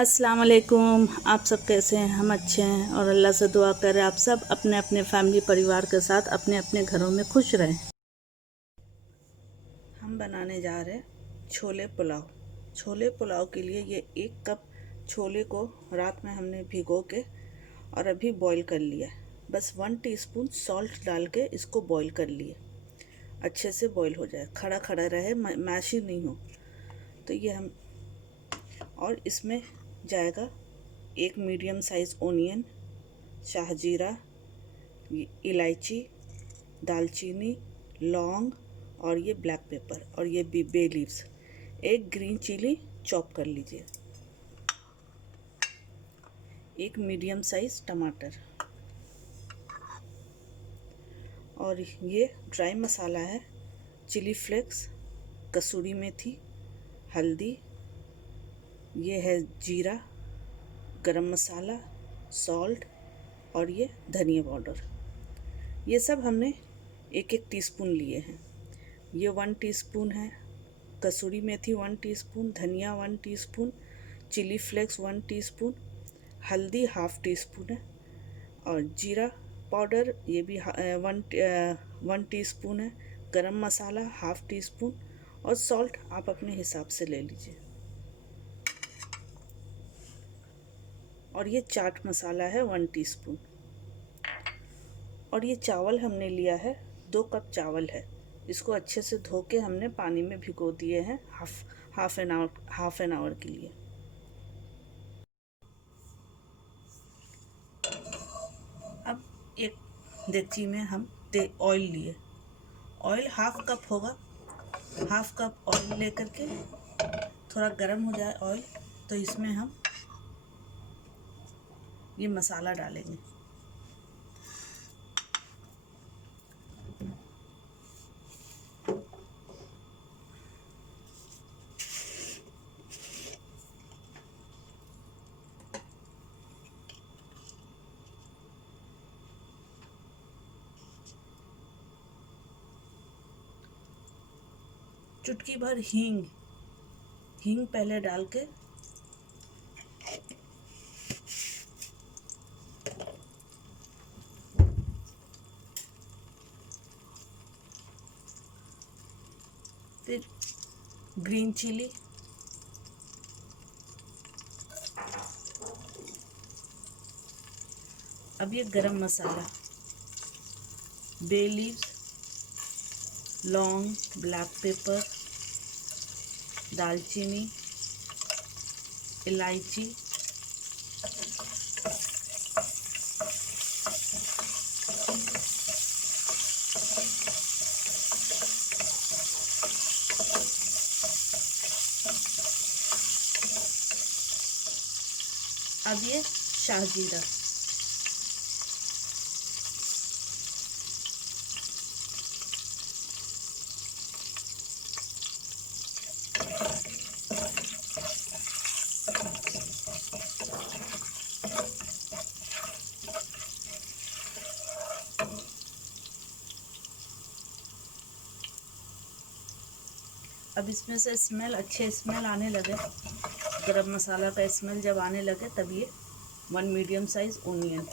अस्सलाम वालेकुम। आप सब कैसे हैं? हम अच्छे हैं और अल्लाह से दुआ करें आप सब अपने अपने फैमिली परिवार के साथ अपने अपने घरों में खुश रहें। हम बनाने जा रहे हैं छोले पुलाव। छोले पुलाव के लिए ये 1 कप छोले को रात में हमने भिगो के और अभी बॉईल कर लिया। बस 1 टीस्पून सॉल्ट डाल के इसको बॉईल कर लिए। अच्छे से बॉईल हो जाए, खड़ा खड़ा रहे, मैशी नहीं हो। तो ये हम और इसमें जाएगा 1 मीडियम साइज़ ओनियन, शाहजीरा, इलायची, दालचीनी, लौंग और ये ब्लैक पेपर और ये bay leaves. 1 green chilli chop कर लीजिए। 1 मीडियम साइज़ टमाटर और ये ड्राई मसाला है। चिली फ्लेक्स, कसूरी मेथी, हल्दी, ये है जीरा, गरम मसाला, सॉल्ट और ये धनिया पाउडर। ये सब हमने 1-1 टीस्पून लिए हैं। ये 1 टीस्पून है कसूरी मेथी, 1 टीस्पून धनिया, 1 टीस्पून चिली फ्लेक्स, 1 टीस्पून हल्दी, हाफ टीस्पून है और जीरा पाउडर ये भी 1 टीस्पून है। गरम मसाला हाफ टीस्पून और सॉल्ट आप अपने हिसाब से ले लीजिए। और ये चाट मसाला है 1 टीस्पून। और ये चावल हमने लिया है 2 कप चावल है। इसको अच्छे से धो के हमने पानी में भिगो दिए हैं हाफ एन आवर के लिए। अब एक देगची में हम ऑयल लिए। ऑयल हाफ कप होगा। हाफ कप ऑयल लेकर के थोड़ा गर्म हो जाए ऑयल तो इसमें हम ये मसाला डालेंगे। चुटकी भर हींग पहले डाल के फिर ग्रीन चिली, अब ये गरम मसाला, बे लीव्स, लौंग, ब्लैक पेपर, दालचीनी, इलायची, अब ये शाहजीरा, अब इसमें से अच्छे स्मेल आने लगे, गरम मसाला का स्मेल जब आने लगे तब ये 1 मीडियम साइज ओनियन,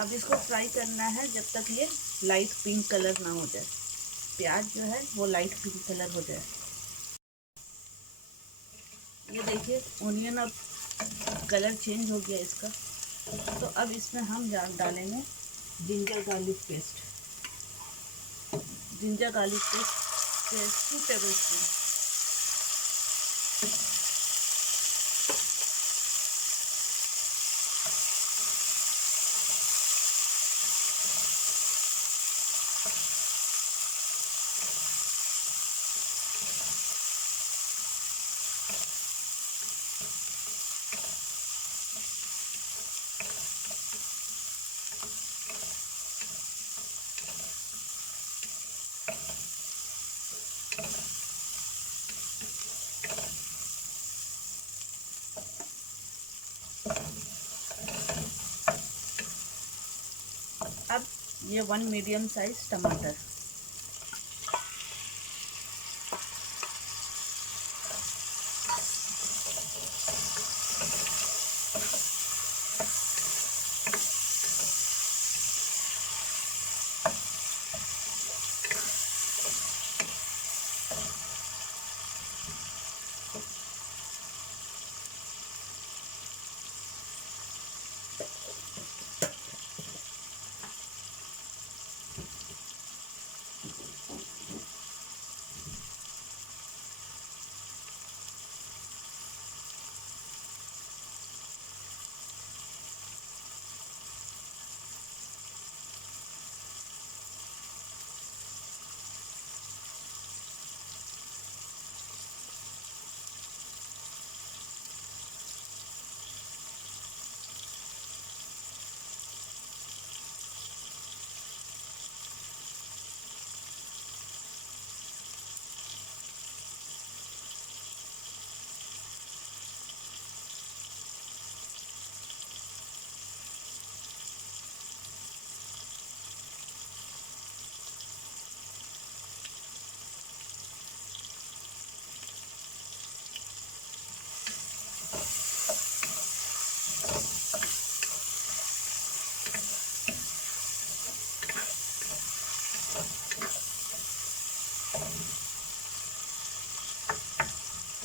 अब इसको फ्राई करना है जब तक ये लाइट पिंक कलर ना हो जाए। प्याज जो है वो लाइट पिंक कलर हो जाए। ये देखिए ओनियन अब कलर चेंज हो गया इसका। तो अब इसमें हम डालेंगे ginger garlic paste. Ginger garlic paste 2 table spoon. ये 1 मीडियम साइज टमाटर।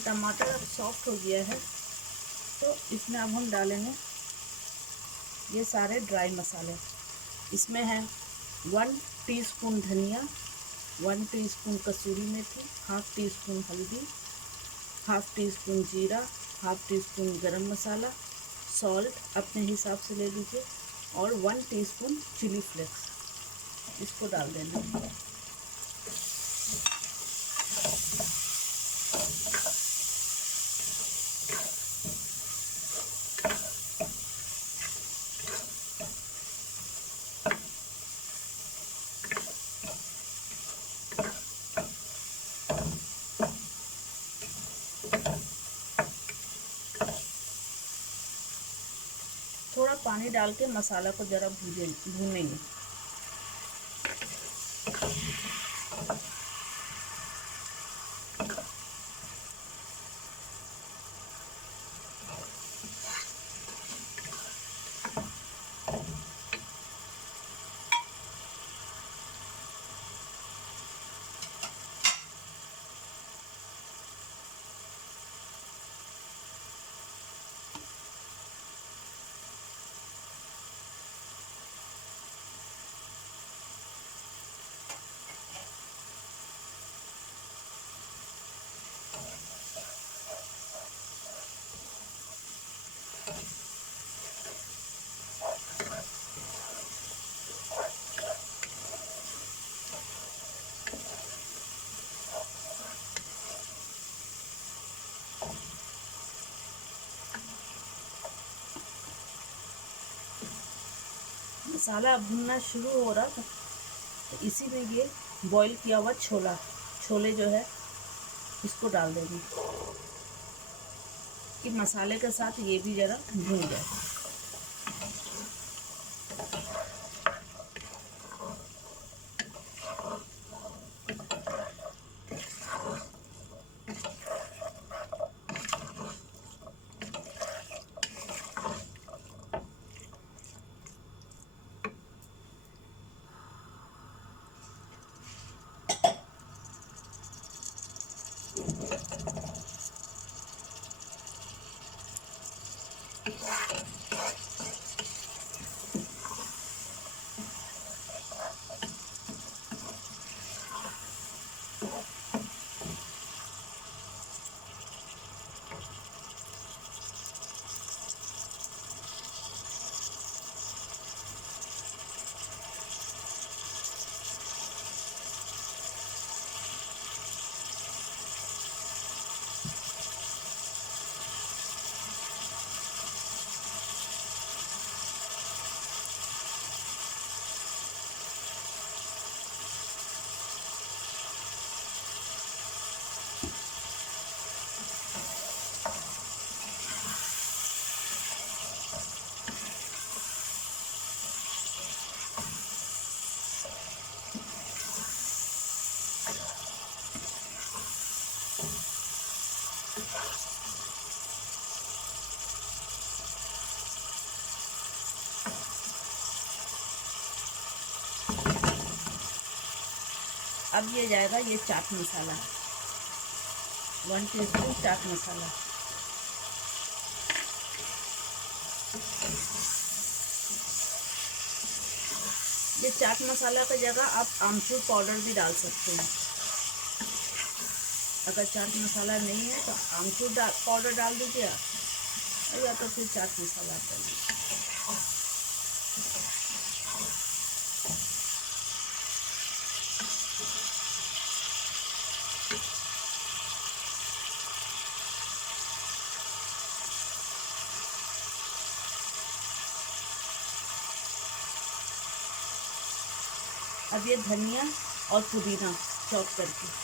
टमाटर अब सॉफ्ट हो गया है, तो इसमें अब हम डालेंगे ये सारे ड्राई मसाले। इसमें है 1 टीस्पून धनिया, 1 टीस्पून कसूरी मेथी, हाफ टी स्पून हल्दी, हाफ टी स्पून जीरा, हाफ टी स्पून गरम मसाला, सॉल्ट अपने हिसाब से ले लीजिए, और 1 टीस्पून चिली फ्लेक्स, इसको डाल देना। थोड़ा पानी डाल के मसाला को ज़रा भूनेंगे। मसाला भुनना शुरू हो रहा था, तो इसी में ये बॉईल किया हुआ छोले जो है इसको डाल देंगे कि मसाले के साथ ये भी ज़रा भून जाए। अब ये जाएगा ये चाट मसाला, 1 टीस्पून चाट मसाला। ये चाट मसाला की जगह आप आमचूर पाउडर भी डाल सकते हैं। अगर चाट मसाला नहीं है तो आमचूर पाउडर डाल दीजिए आप, या तो फिर चाट मसाला डालिए। अब ये धनिया और पुदीना चॉप करके,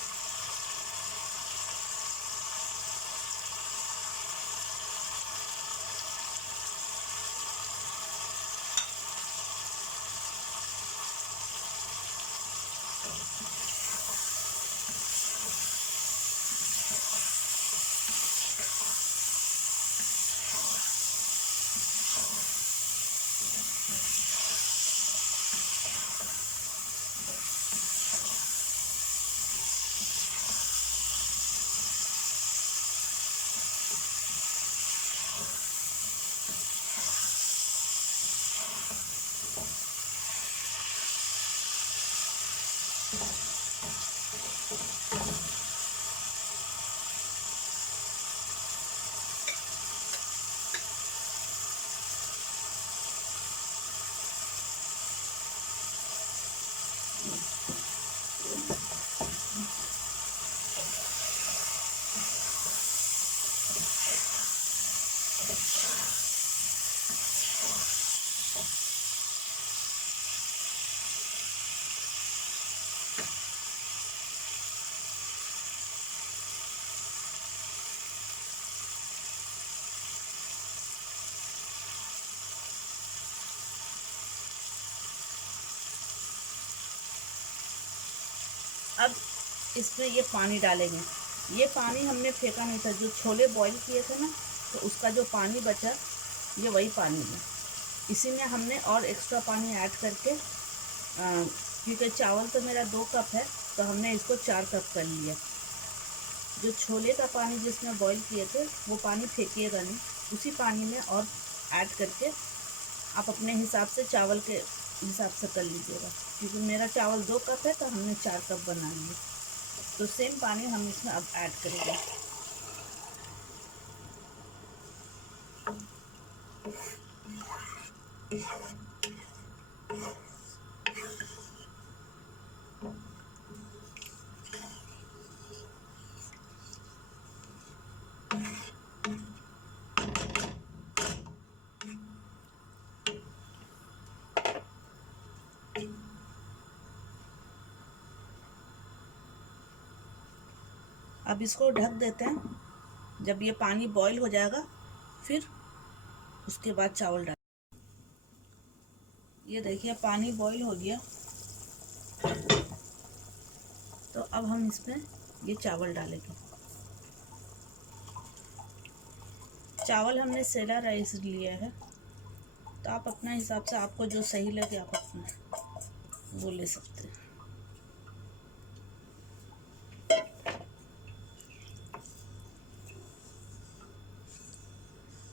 अब इसमें ये पानी डालेंगे। ये पानी हमने फेंका नहीं था, जो छोले बॉईल किए थे ना, तो उसका जो पानी बचा ये वही पानी है। इसी में हमने और एक्स्ट्रा पानी ऐड करके, क्योंकि चावल तो मेरा 2 कप है तो हमने इसको 4 कप कर लिया। जो छोले का पानी जिसमें बॉईल किए थे वो पानी फेंकिएगा नहीं, उसी पानी में और ऐड करके आप अपने हिसाब से चावल के हिसाब से कर लीजिएगा। क्योंकि मेरा चावल 2 कप है तो हमने 4 कप बना लिए, तो सेम पानी हम इसमें अब ऐड करेंगे। अब इसको ढक देते हैं। जब ये पानी बॉईल हो जाएगा फिर उसके बाद चावल डाल। ये देखिए पानी बॉईल हो गया, तो अब हम इसमें ये चावल डालेंगे। चावल हमने सेला राइस लिया है, तो आप अपना हिसाब से आपको जो सही लगे आप अपना वो ले सकते हैं।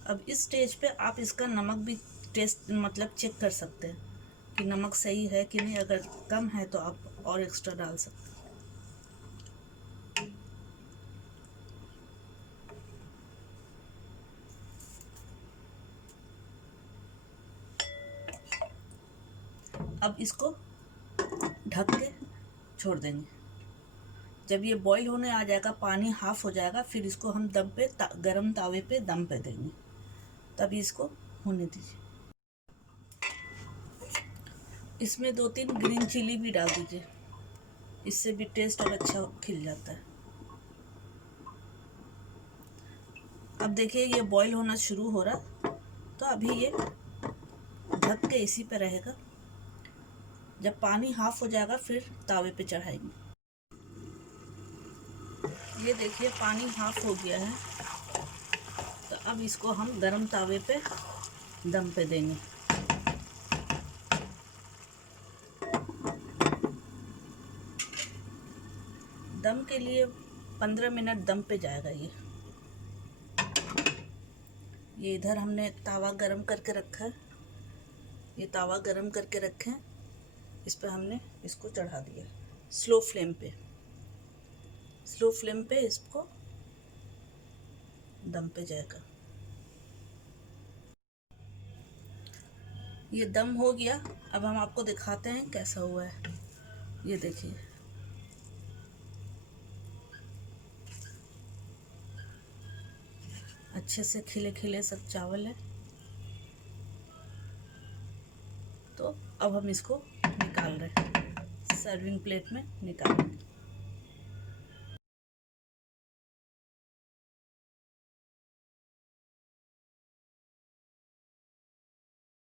अब इस स्टेज पे आप इसका नमक भी टेस्ट मतलब चेक कर सकते हैं कि नमक सही है कि नहीं। अगर कम है तो आप और एक्स्ट्रा डाल सकते हैं। अब इसको ढक के छोड़ देंगे। जब ये बॉईल होने आ जाएगा, पानी हाफ हो जाएगा, फिर इसको हम दम पे गरम तावे पे दम पे देंगे। तभी इसको होने दीजिए। इसमें 2-3 ग्रीन चिली भी डाल दीजिए, इससे भी टेस्ट और अच्छा खिल जाता है। अब देखिए ये बॉईल होना शुरू हो रहा, तो अभी ये ढक के इसी पे रहेगा। जब पानी हाफ हो जाएगा फिर तावे पे चढ़ाएंगे। ये देखिए पानी हाफ हो गया है, तो अब इसको हम गरम तावे पे दम पे देंगे। दम के लिए 15 मिनट दम पे जाएगा ये इधर हमने तावा गरम करके रखा है। ये तावा गरम करके रखे हैं, इस पर हमने इसको चढ़ा दिया स्लो फ्लेम पे। स्लो फ्लेम पे इसको दम पे जाएगा। ये दम हो गया। अब हम आपको दिखाते हैं कैसा हुआ है। ये देखिए, अच्छे से खिले खिले सब चावल है। तो अब हम इसको निकाल रहे हैं, सर्विंग प्लेट में निकालेंगे।